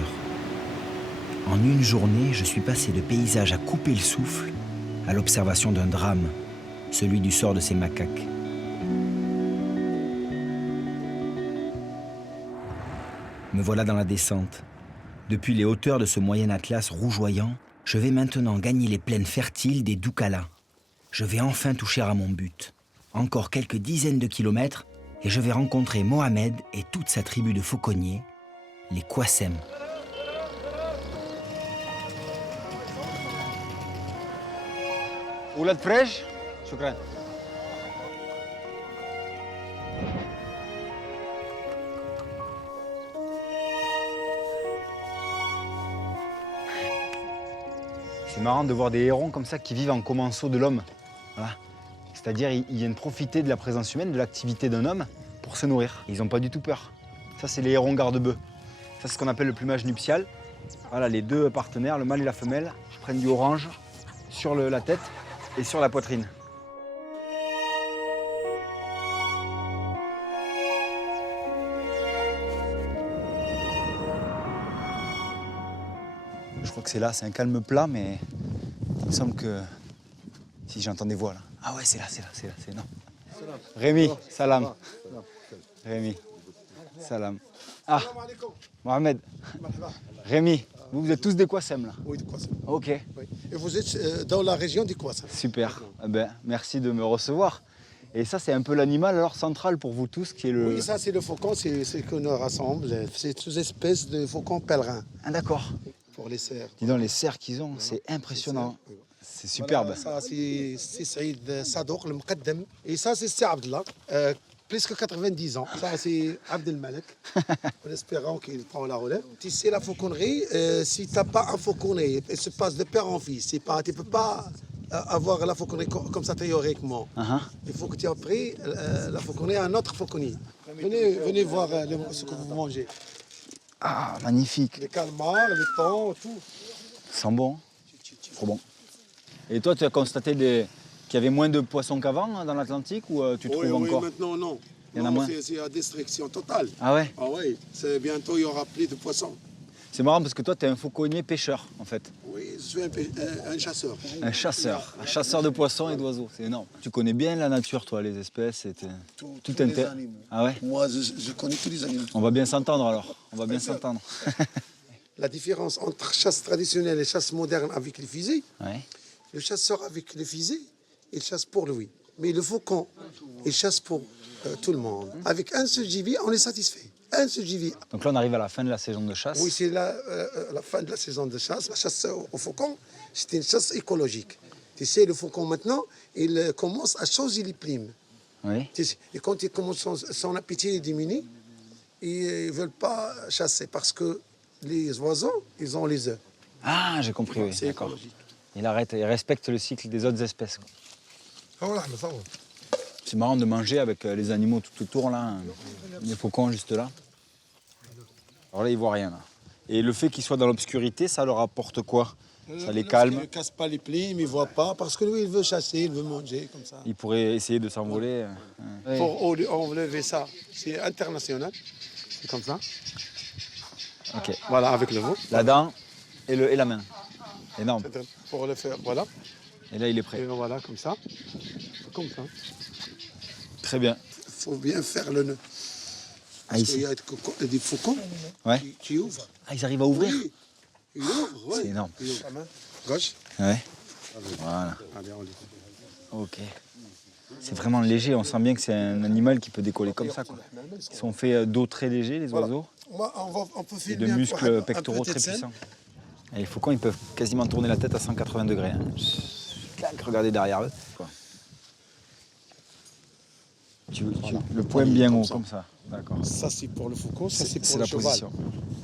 En une journée, je suis passé de paysages à couper le souffle à l'observation d'un drame, celui du sort de ces macaques. Me voilà dans la descente. Depuis les hauteurs de ce moyen Atlas rougeoyant, je vais maintenant gagner les plaines fertiles des Doukala. Je vais enfin toucher à mon but. Encore quelques dizaines de kilomètres et je vais rencontrer Mohamed et toute sa tribu de fauconniers, les Kwassem. ولاد فريش شكرا. C'est marrant de voir des hérons comme ça qui vivent en commensaux de l'homme. Voilà. C'est-à-dire ils viennent profiter de la présence humaine, de l'activité d'un homme pour se nourrir. Ils n'ont pas du tout peur. Ça, c'est les hérons garde-bœufs. Ça, c'est ce qu'on appelle le plumage nuptial. Voilà, les deux partenaires, le mâle et la femelle, prennent du orange sur la tête et sur la poitrine. Je crois que c'est là, c'est un calme plat, mais il me semble que si j'entends des voix là. Ah ouais, c'est là, non. Rémi, salam. Rémi, salam. Ah, Mohamed. Rémi, vous êtes tous des Kwassem là? Oui, des Kwassem. Ok. Oui. Et vous êtes dans la région des Kwassem. Super. Eh ben, merci de me recevoir. Et ça, c'est un peu l'animal alors central pour vous tous qui est le... Oui, ça c'est le faucon, c'est ce que nous rassemble. C'est une espèce de faucon pèlerin. Ah d'accord. Pour les cerfs. Dis donc, les cerfs qu'ils ont, c'est impressionnant. C'est superbe. Voilà, ça c'est Saïd Sadouk, le Mqaddam. Et ça c'est Abdallah, plus que 90 ans. Ça c'est Abdel Malek, en espérant qu'il prend la relève. Tu sais, la fauconnerie, si tu n'as pas un fauconnier, elle se passe de père en fils. Tu ne peux pas avoir la fauconnerie comme ça théoriquement. Il faut que tu aies appris la fauconnerie à un autre fauconnier. Venez voir ce que vous mangez. Ah, magnifique. Les calmars, les thons, tout. Ça sent bon. Trop bon. Et toi, tu as constaté qu'il y avait moins de poissons qu'avant dans l'Atlantique ou tu trouves encore? Oui, maintenant non. Il y en a moins. C'est la destruction totale. Ah ouais? Ah oui, bientôt il y aura plus de poissons. C'est marrant parce que toi, tu es un fauconnier pêcheur, en fait. Oui, je suis un chasseur. Un chasseur de poissons et d'oiseaux, c'est énorme. Tu connais bien la nature, toi, les espèces et Tous les animaux. Ah ouais? Moi, je connais tous les animaux. On va bien s'entendre alors, on va bien s'entendre. La différence entre chasse traditionnelle et chasse moderne avec les fusées, Ouais. le chasseur avec les fusées, il chasse pour lui. Mais le faucon, il chasse pour tout le monde. Avec un seul gibier, on est satisfait. Un seul gibier. Donc là, on arrive à la fin de la saison de chasse. Oui, c'est la fin de la saison de chasse. La chasse au faucon, c'est une chasse écologique. Tu sais, le faucon maintenant, il commence à choisir les primes. Oui. Tu sais, et quand il commence son appétit diminue, ils ne veulent pas chasser parce que les oiseaux, ils ont les œufs. Ah, j'ai compris, oui. C'est D'accord. écologique. Il arrête, il respecte le cycle des autres espèces. Quoi. Ah, voilà, mais ça va. C'est marrant de manger avec les animaux tout autour, là. Les faucons, juste là. Alors là, ils voient rien, là. Et le fait qu'ils soient dans l'obscurité, ça leur apporte quoi? Ça les calme. Il ne casse pas les plis, mais il ne voit pas parce que lui, il veut chasser, il veut manger comme ça. Ils pourraient essayer de s'envoler. Pour enlever ça, c'est international. C'est comme ça. Ok. Voilà, avec le veau. La dent et la main. Énorme. Pour le faire, voilà. Et là, il est prêt. Et voilà, comme ça. Comme ça. Très bien. Il faut bien faire le nœud. Ah, Parce ici. qu'il y a des faucons Ouais. qui ouvrent. Ah, ils arrivent à ouvrir? Oui, ils ouvrent, ouais. C'est énorme. Ils ouvrent. Gauche. Ouais. Voilà. Allez, on les... Ok. C'est vraiment léger. On sent bien que c'est un animal qui peut décoller comme ça, quoi. Ils sont faits d'eau très léger, les oiseaux. Moi, on peut Et filmer de un muscles peu pectoraux de très scène. puissants. Et les faucons, ils peuvent quasiment tourner la tête à 180 degrés. Hein. Clac, regardez derrière eux. Quoi. Le poème bien comme haut, ça. comme ça. D'accord. Ça, c'est pour le faucon, ça, c'est pour C'est le la cheval. position.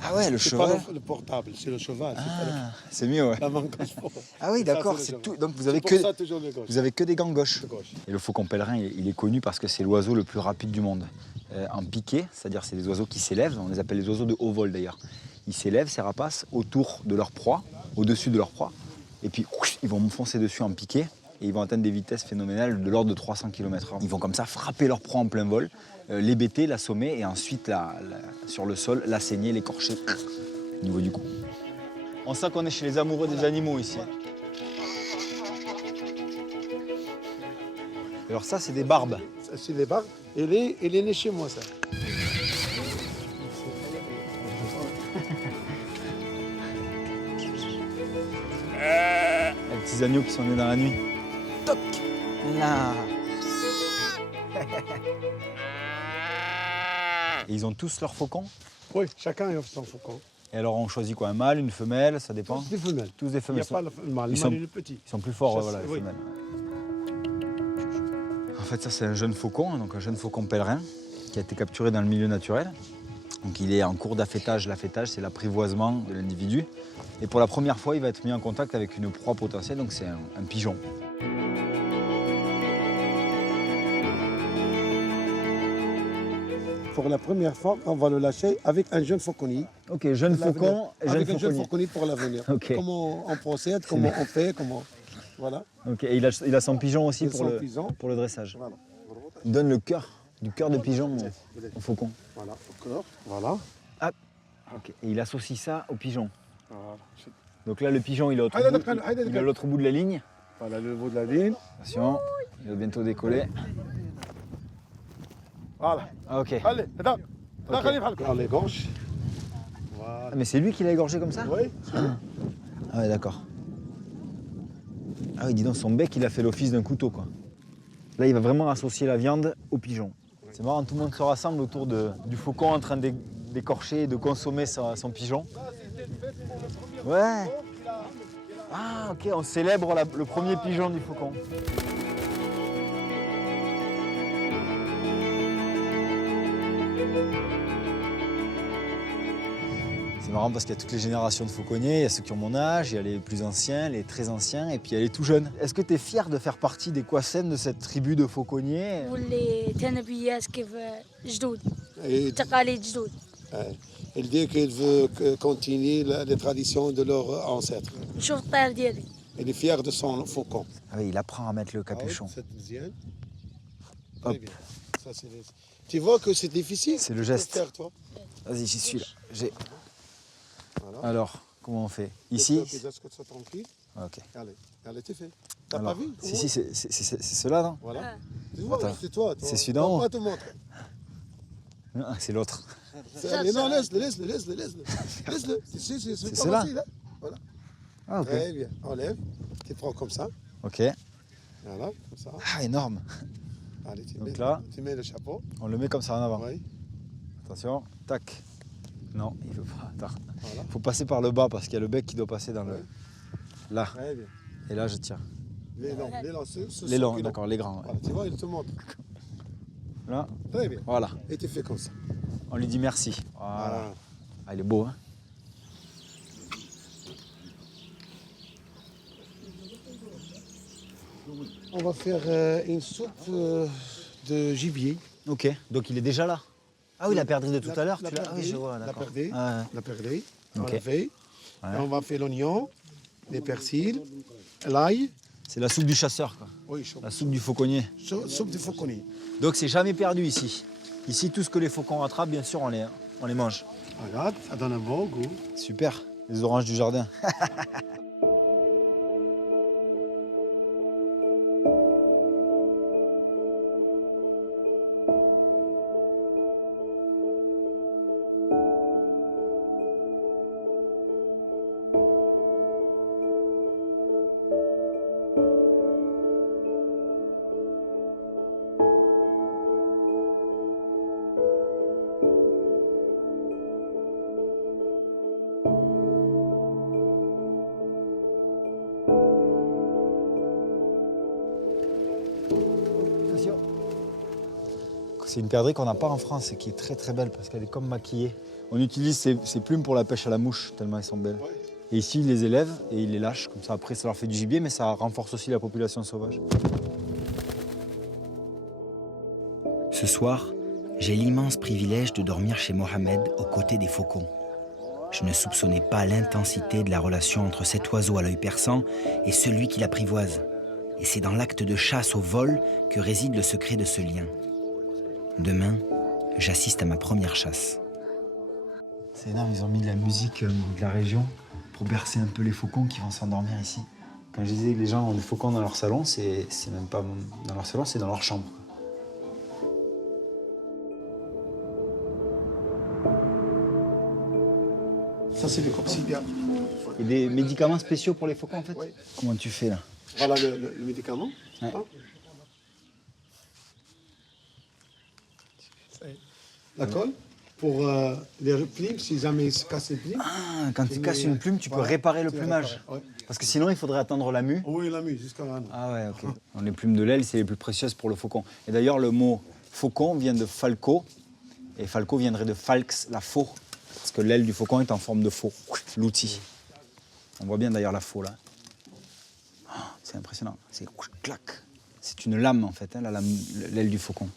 Ah ouais, le C'est cheval. pas le portable, c'est le cheval. Ah, c'est mieux, ouais. La main gauche. Ah oui, Ça, d'accord. c'est le C'est cheval. tout. Donc C'est pour ça, toujours le gauche. vous avez que des gants gauches. De gauche. Et le faucon pèlerin, il est connu parce que c'est l'oiseau le plus rapide du monde. En piqué, c'est-à-dire c'est des oiseaux qui s'élèvent, on les appelle les oiseaux de haut vol d'ailleurs. Ils s'élèvent, ces rapaces, autour de leur proie, au-dessus de leur proie, et puis ils vont foncer dessus en piqué, et ils vont atteindre des vitesses phénoménales de l'ordre de 300 km/h. Ils vont comme ça frapper leur proie en plein vol, l'hébéter, l'assommer, et ensuite sur le sol, l'assaigner, l'écorcher au niveau du cou. On sent qu'on est chez les amoureux des animaux ici. Alors ça, c'est des barbes. C'est les barbes. Il est né chez moi, ça. Les petits agneaux qui sont nés dans la nuit. Toc. Là. Et ils ont tous leurs faucons? Oui, chacun a son faucon. Et alors on choisit quoi? Un mâle, une femelle, ça dépend? Tous des femelles. Tous des Il n'y femelles. a pas le mâle. Le ils mâle sont- est le petit. Ils sont plus forts, Ça, voilà, les oui. femelles. En fait, ça c'est un jeune faucon, donc un jeune faucon pèlerin qui a été capturé dans le milieu naturel. Donc il est en cours d'affêtage. L'affêtage, c'est l'apprivoisement de l'individu. Et pour la première fois, il va être mis en contact avec une proie potentielle, donc c'est un pigeon. Pour la première fois, on va le lâcher avec un jeune fauconnier. Ok, jeune faucon, Avec un jeune fauconnier pour l'avenir. Ok. Comment on procède, comment on fait, comment... Voilà. Ok, et il a son pigeon aussi Et pour son le, pigeon. pour le dressage. Voilà. Il donne le cœur, du cœur de pigeon au faucon. Voilà, au corps. Voilà. Ok, et il associe ça au pigeon. Voilà. Donc là, le pigeon, il est à l'autre bout de la ligne. Voilà le bout de la ligne. Attention, il va bientôt décoller. Voilà. Ah, ok. Allez, attends. Ok. Dans les gauches. Ah, mais c'est lui qui l'a égorgé comme ça? Oui. Ah ouais, d'accord. Ah oui, dis donc, son bec, il a fait l'office d'un couteau, quoi. Là, il va vraiment associer la viande au pigeon. C'est marrant, tout le monde se rassemble autour du faucon en train d'écorcher et de consommer son pigeon. Ouais. Ah, ok, on célèbre le premier pigeon du faucon. C'est marrant parce qu'il y a toutes les générations de fauconniers, il y a ceux qui ont mon âge, il y a les plus anciens, les très anciens, et puis il y a les tout jeunes. Est-ce que tu es fier de faire partie des Kwassen, de cette tribu de fauconniers? واللي تنبيات كيف جدود Et, تقاليد جدود il dit qu'il veut continuer les traditions de leurs ancêtres. نشوف الطير ديالي Il est fier de son faucon. Ah oui, il apprend à mettre le capuchon. Cette deuxième. Hop. Très bien. Ça, tu vois que c'est difficile. C'est le de geste. faire, toi. Vas-y, j'y suis là. Voilà. Alors, comment on fait? Ici? Laisse que ça tranquille. Ok. Allez, tu fais. T'as Alors, pas vu? si, c'est ceux-là, non? Voilà. Attends. C'est toi. C'est celui d'en haut. On va te montrer. Non, c'est l'autre. Non, laisse-le. Laisse-le. C'est ceux-là? facile, hein. Voilà. Ah, ok. Très bien. Enlève. Tu prends comme ça. Ok. Voilà, comme ça. Ah, énorme. Allez, Donc là, tu mets le chapeau. on le met comme ça en avant. Oui. Attention, tac. Non, il veut pas. Attends. Voilà. Faut passer par le bas parce qu'il y a le bec qui doit passer dans le. Ouais. Là. Très bien. Et là, je tire. Les longs, ce Les sont longs, qui d'accord, les grands. Ouais. Voilà, tu vois, il te montre. Là, Très bien. voilà. Et tu fais comme ça. On lui dit merci. Voilà. Ah, il est beau, hein? On va faire une soupe de gibier. Ok, donc il est déjà là. Ah oui, la perdrix de tout à l'heure, La tu l'as. Ah oui, je vois, d'accord. La perdrix. On Ok. la fait. Ouais. Et on va faire l'oignon, les persils, l'ail. C'est la soupe du chasseur, quoi. Oui, La soupe du fauconnier. soupe de fauconnier. Donc c'est jamais perdu ici. Ici, tout ce que les faucons rattrapent, bien sûr, on les mange. Regarde, ça donne un bon goût. Super, les oranges du jardin. C'est une perdrix qu'on n'a pas en France et qui est très très belle parce qu'elle est comme maquillée. On utilise ces plumes pour la pêche à la mouche, tellement elles sont belles. Et ici, ils les élèvent et ils les lâchent. Comme ça, après, ça leur fait du gibier, mais ça renforce aussi la population sauvage. Ce soir, j'ai l'immense privilège de dormir chez Mohamed aux côtés des faucons. Je ne soupçonnais pas l'intensité de la relation entre cet oiseau à l'œil perçant et celui qui l'apprivoise. Et c'est dans l'acte de chasse au vol que réside le secret de ce lien. Demain, j'assiste à ma première chasse. C'est énorme, ils ont mis de la musique de la région pour bercer un peu les faucons qui vont s'endormir ici. Quand je disais que les gens ont des faucons dans leur salon, c'est même pas dans leur salon, c'est dans leur chambre. Ça, c'est le coccidia. Il y a des médicaments spéciaux pour les faucons, en fait? Oui. Comment tu fais, là? Voilà le médicament. Ouais. Hein. La colle pour les plumes, si jamais il se casse les plumes. Ah, quand tu casses une plume, tu peux réparer le plumage. Ouais. Parce que sinon, il faudrait attendre la mue. Oui, la mue, jusqu'à là. Ah ouais, ok. Les plumes de l'aile, c'est les plus précieuses pour le faucon. Et d'ailleurs, le mot faucon vient de falco. Et falco viendrait de falx, la faux. Parce que l'aile du faucon est en forme de faux, l'outil. On voit bien d'ailleurs la faux là. Oh, c'est impressionnant. C'est clac. C'est une lame en fait, hein, l'aile du faucon.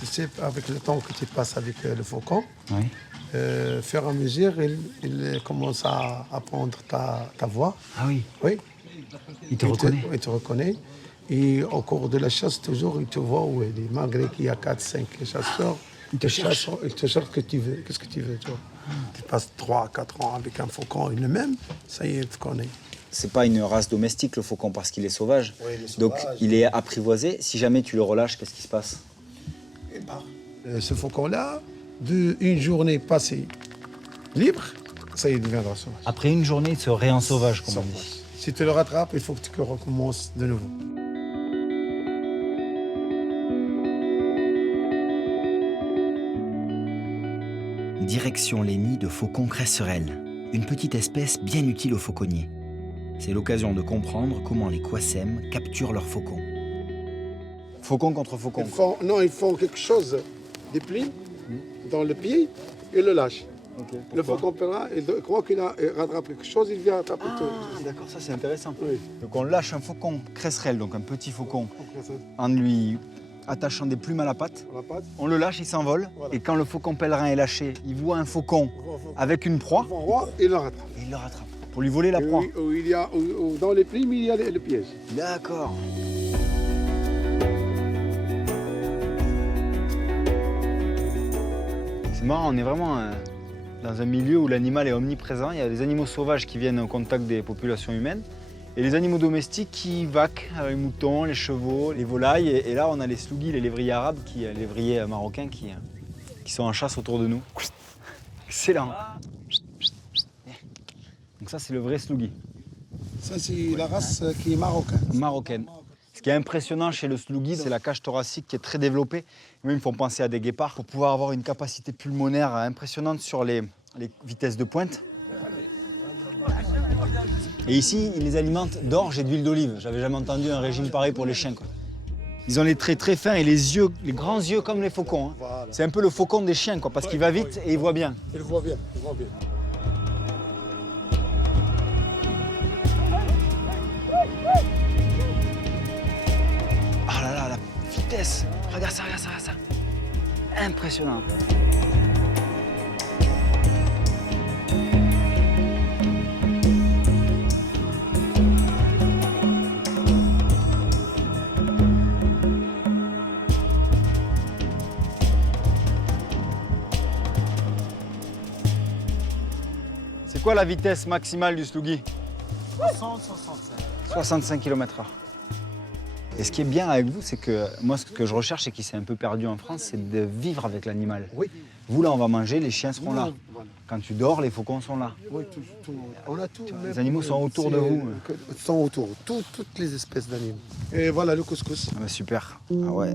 Tu sais, avec le temps que tu passes avec le faucon, Oui. faire à mesure, il commence à apprendre ta voix. Ah oui. Oui. Il te reconnaît. Il te reconnaît. Et au cours de la chasse, toujours, il te voit où il est. Malgré qu'il y a 4-5 chasseurs, il te cherche ce que tu veux. Qu'est-ce que tu veux, toi? Tu passes 3-4 ans avec un faucon, il le même, ça y est, il te connaît. C'est pas une race domestique le faucon parce qu'il est sauvage. Oui, il est Donc sauvage. il est apprivoisé. Si jamais tu le relâches, qu'est-ce qui se passe? Il part. Ce faucon-là, une journée passée libre, ça y est, il deviendra sauvage. Après une journée, il se réensauvage, comme on dit. Si tu le rattrapes, il faut que tu recommences de nouveau. Direction les nids de faucons cresserelles, une petite espèce bien utile aux fauconniers. C'est l'occasion de comprendre comment les Kwasem capturent leurs faucons. Faucon contre faucon. Ils font quelque chose, des plis dans le pied, et le lâchent. Le faucon pèlerin, il croit qu'il rattrape quelque chose, il vient attraper tout. D'accord, ça c'est intéressant. Oui. Donc on lâche un faucon cresserelle, donc un petit faucon, en lui attachant des plumes à la patte. On le lâche, il s'envole. Voilà. Et quand le faucon pèlerin est lâché, il voit un faucon avec une proie. Et il le rattrape. Et il le rattrape pour lui voler la proie. Dans les plumes, il y a le piège. D'accord. C'est marrant, on est vraiment dans un milieu où l'animal est omniprésent. Il y a des animaux sauvages qui viennent au contact des populations humaines et les animaux domestiques qui vaquent, les moutons, les chevaux, les volailles. Et là, on a les slougis, les lévriers arabes, les lévriers marocains qui sont en chasse autour de nous. Excellent. Donc ça, c'est le vrai sloughi. Ça, c'est la race qui est marocaine. Marocaine. Ce qui est impressionnant chez le sloughi, c'est la cage thoracique qui est très développée. Même, ils font penser à des guépards pour pouvoir avoir une capacité pulmonaire impressionnante sur les vitesses de pointe. Et ici, ils les alimentent d'orge et d'huile d'olive. J'avais jamais entendu un régime pareil pour les chiens, quoi. Ils ont les traits très fins et les yeux, les grands yeux comme les faucons. Hein. Voilà. C'est un peu le faucon des chiens, quoi, parce qu'il va vite et il voit bien. Il voit bien, il voit bien. Oh là là, la vitesse! Regarde ça, regarde ça, regarde ça. Impressionnant. C'est quoi la vitesse maximale du sloughi? 65 km/h. Et ce qui est bien avec vous, c'est que moi, ce que je recherche et qui s'est un peu perdu en France, c'est de vivre avec l'animal. Oui. Vous, là, on va manger, les chiens seront là. Voilà. Quand tu dors, les faucons sont là. Oui, tout. On a tout. Les animaux sont autour de vous. Ils sont autour, toutes les espèces d'animaux. Et voilà le couscous. Ah bah super. Ah ouais.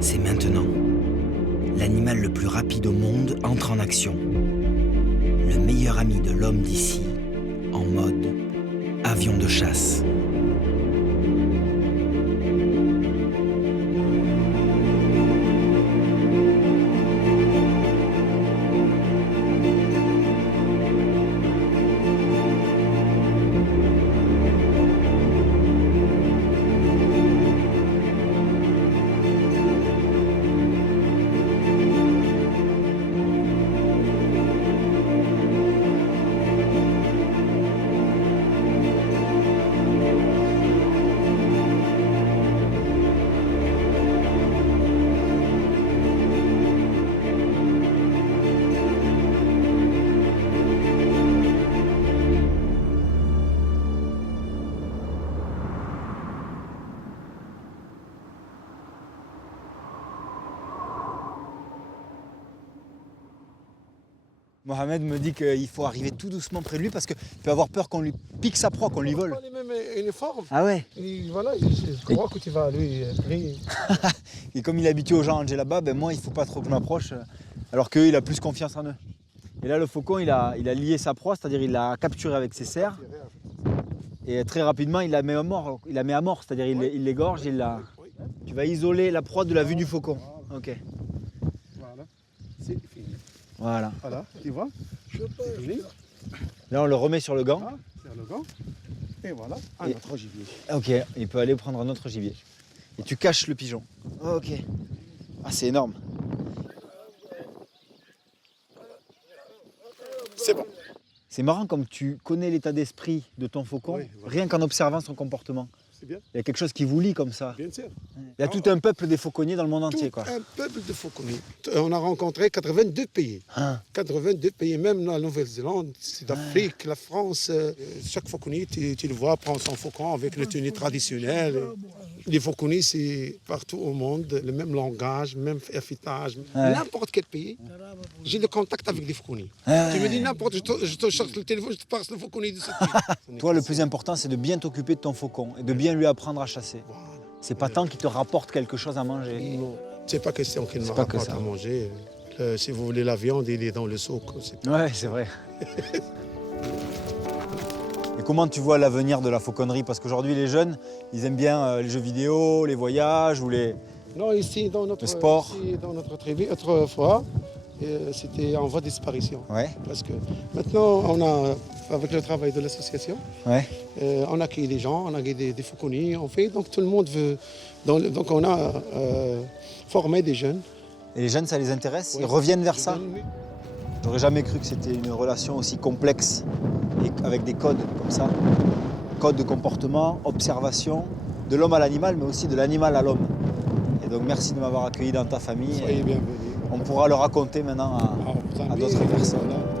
C'est maintenant. L'animal le plus rapide au monde entre en action. Le meilleur ami de l'homme d'ici, en mode avion de chasse. Mohamed me dit qu'il faut arriver tout doucement près de lui parce qu'il peut avoir peur qu'on lui pique sa proie, qu'on lui vole. Pas les mêmes uniformes. Ah ouais. Voilà, je crois que tu vas lui. Et comme il est habitué aux gens à manger là-bas, ben moi il faut pas trop que je m'approche, alors qu'il a plus confiance en eux. Et là le faucon il a lié sa proie, c'est-à-dire il l'a capturé avec ses serres. Et très rapidement il la met à mort, c'est-à-dire il l'égorge, tu vas isoler la proie de la vue du faucon. Ok. Voilà, c'est fini. Voilà. Voilà, tu vois. Là on le remet sur le gant. Ah, sur le gant. Et voilà, un autre gibier. Ok, il peut aller prendre un autre gibier. Et tu caches le pigeon. Ok. Ah c'est énorme. C'est bon. C'est marrant comme tu connais l'état d'esprit de ton faucon, oui, voilà. Rien qu'en observant son comportement. C'est bien. Il y a quelque chose qui vous lie comme ça. Bien sûr. Il y a tout un peuple des fauconniers dans le monde entier. Quoi. Un peuple de fauconniers. On a rencontré 82 pays. 82 pays, même la Nouvelle-Zélande, Sud-Afrique, la France. Chaque fauconnier, tu le vois, prend son faucon avec le tenue traditionnelle. Les fauconniers, c'est partout au monde, le même langage, même affûtage. N'importe quel pays, j'ai le contact avec des fauconniers. Tu me dis n'importe, je te cherche le téléphone, je te passe le fauconnier de ce pays. Toi, le plus important, c'est de bien t'occuper de ton faucon et de bien lui apprendre à chasser. Voilà. C'est pas tant qu'il te rapporte quelque chose à manger. Non, c'est pas question qu'il me rapporte à manger. Si vous voulez la viande, il est dans le souk. Ouais, c'est vrai. Et comment tu vois l'avenir de la fauconnerie? Parce qu'aujourd'hui, les jeunes, ils aiment bien les jeux vidéo, les voyages ou les... Non, ici, dans notre, le sport. Ici, dans notre tribu, autrefois, c'était en voie de disparition. Ouais. Parce que maintenant, on a avec le travail de l'association. Ouais. On accueille les gens, on accueille des fauconniers, on fait, donc tout le monde veut. Donc on a formé des jeunes. Et les jeunes, ça les intéresse? Ils Ouais, reviennent vers je ça? donne- J'aurais jamais cru que c'était une relation aussi complexe et avec des codes comme ça. Codes de comportement, observation, de l'homme à l'animal, mais aussi de l'animal à l'homme. Et donc merci de m'avoir accueilli dans ta famille. Soyez bienvenus. On pourra le raconter maintenant à d'autres personnes. Voilà.